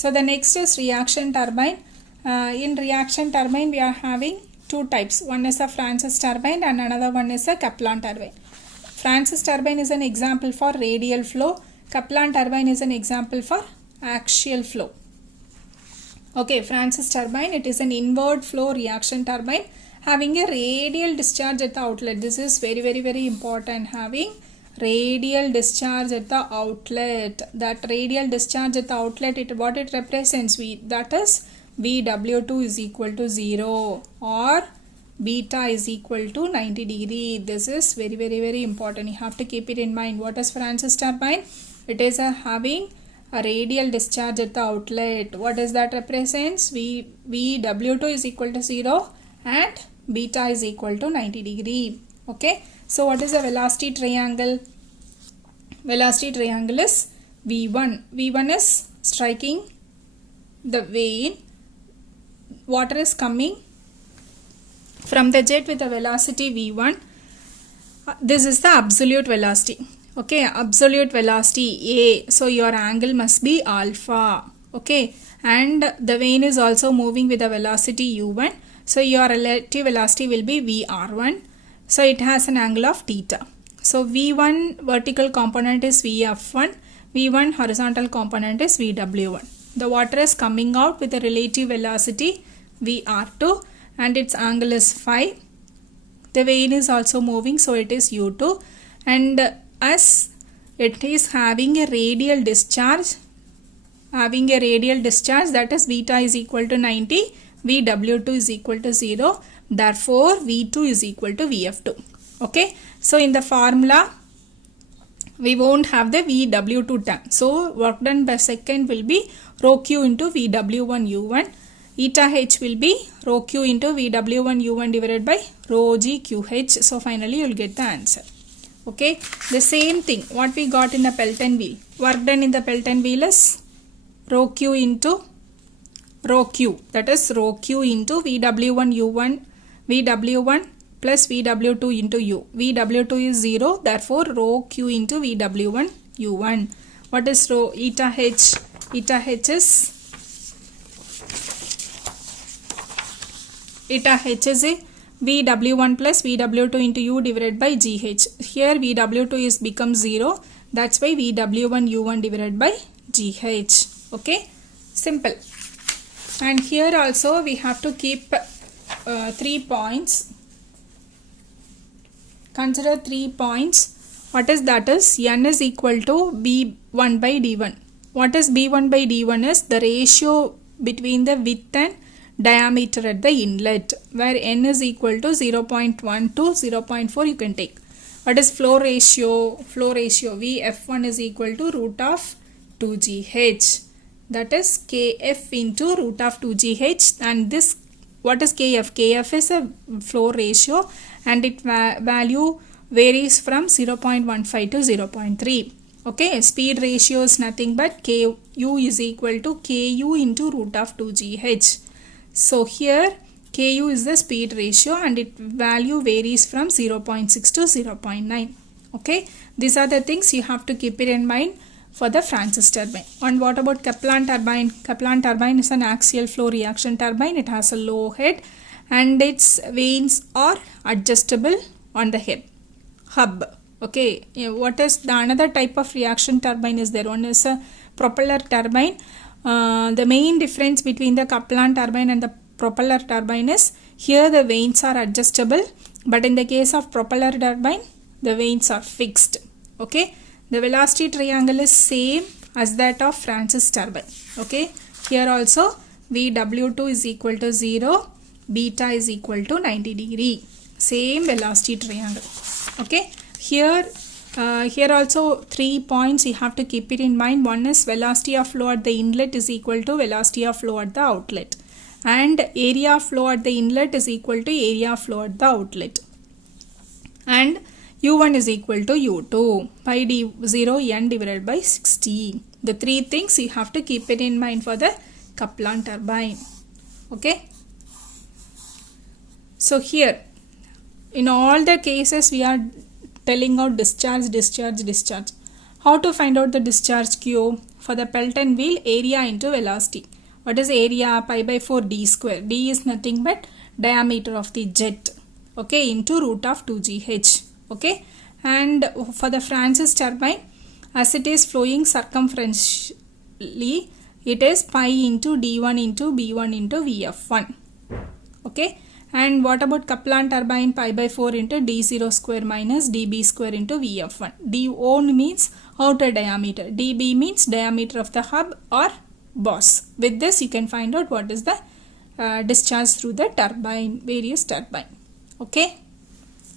So the next is reaction turbine. In reaction turbine we are having two types. One is a Francis turbine and another one is a Kaplan turbine. Francis turbine is an example for radial flow. Kaplan turbine is an example for axial flow. Okay, Francis turbine, it is an inward flow reaction turbine having a radial discharge at the outlet. This is very important, having radial discharge at the outlet. That radial discharge at the outlet, what it represents, that is VW2 is equal to 0 or beta is equal to 90 degree. This is very important. You have to keep it in mind. What is Francis turbine? It is having a radial discharge at the outlet. What does that represents? VW2 is equal to 0 and beta is equal to 90 degree. Okay. So what is the velocity triangle? Velocity triangle is V1. V1 is striking the vane. Water is coming from the jet with a velocity V1. This is the absolute velocity. Okay, absolute velocity A. So your angle must be alpha. Okay, and the vane is also moving with a velocity U1. So your relative velocity will be VR1. So it has an angle of theta. So V1 vertical component is VF1. V1 horizontal component is VW1. The water is coming out with a relative velocity VR2 and its angle is phi. The vane is also moving, so it is U2, and as it is having a radial discharge, that is beta is equal to 90, VW2 is equal to 0, therefore V2 is equal to VF2. Okay, so in the formula we won't have the VW2 term, so work done per second will be rho Q into VW1 U1. Eta H will be rho Q into VW1 U1 divided by rho G QH. So finally you will get the answer. Okay, the same thing what we got in the Pelton wheel. Work done in the Pelton wheel is rho Q into rho Q, that is rho Q into VW1 U1, VW1 plus VW2 into U. VW2 is 0, therefore rho Q into VW1 U1. What is rho? Eta H. Eta H is a VW1 plus VW2 into U divided by GH. Here VW2 is becomes 0. That's why VW1 U1 divided by GH. Okay, simple. And here also we have to keep 3 points. Consider 3 points. What is that? Is N is equal to B1 by D1. What is B1 by D1 is the ratio between the width and diameter at the inlet, where N is equal to 0.1 to 0.4 you can take. What is flow ratio? Flow ratio Vf1 is equal to root of 2gh, that is Kf into root of 2gh. And this, what is Kf? Kf is a flow ratio and its value varies from 0.15 to 0.3. Okay, speed ratio is nothing but Ku is equal to Ku into root of 2gh. So here Ku is the speed ratio and its value varies from 0.6 to 0.9. Okay, these are the things you have to keep it in mind for the Francis turbine. And what about Kaplan turbine? Kaplan turbine is an axial flow reaction turbine. It has a low head and its vanes are adjustable on the head hub. Okay, what is the another type of reaction turbine is there? One is a propeller turbine. The main difference between the Kaplan turbine and the propeller turbine is here the vanes are adjustable, but in the case of propeller turbine the vanes are fixed. Okay, the velocity triangle is same as that of Francis turbine. Okay, here also VW2 is equal to 0, beta is equal to 90 degree, same velocity triangle. Okay, here also 3 points you have to keep it in mind. One is velocity of flow at the inlet is equal to velocity of flow at the outlet, and area of flow at the inlet is equal to area of flow at the outlet, and U1 is equal to U2 pi d0 n divided by 60. The 3 things you have to keep it in mind for the Kaplan turbine. Okay, so here in all the cases we are telling out discharge. How to find out the discharge Q? for the Pelton wheel, area into velocity. What is area? Pi by 4 d square. D is nothing but diameter of the jet, okay, into root of 2gh, okay. And for the Francis turbine, as it is flowing circumferentially, it is pi into d1 into b1 into vf1, okay. And what about Kaplan turbine? Pi by 4 into d0 square minus db square into vf1. d1 means outer diameter, db means diameter of the hub or boss. With this you can find out what is the discharge through the turbine, various turbine, okay.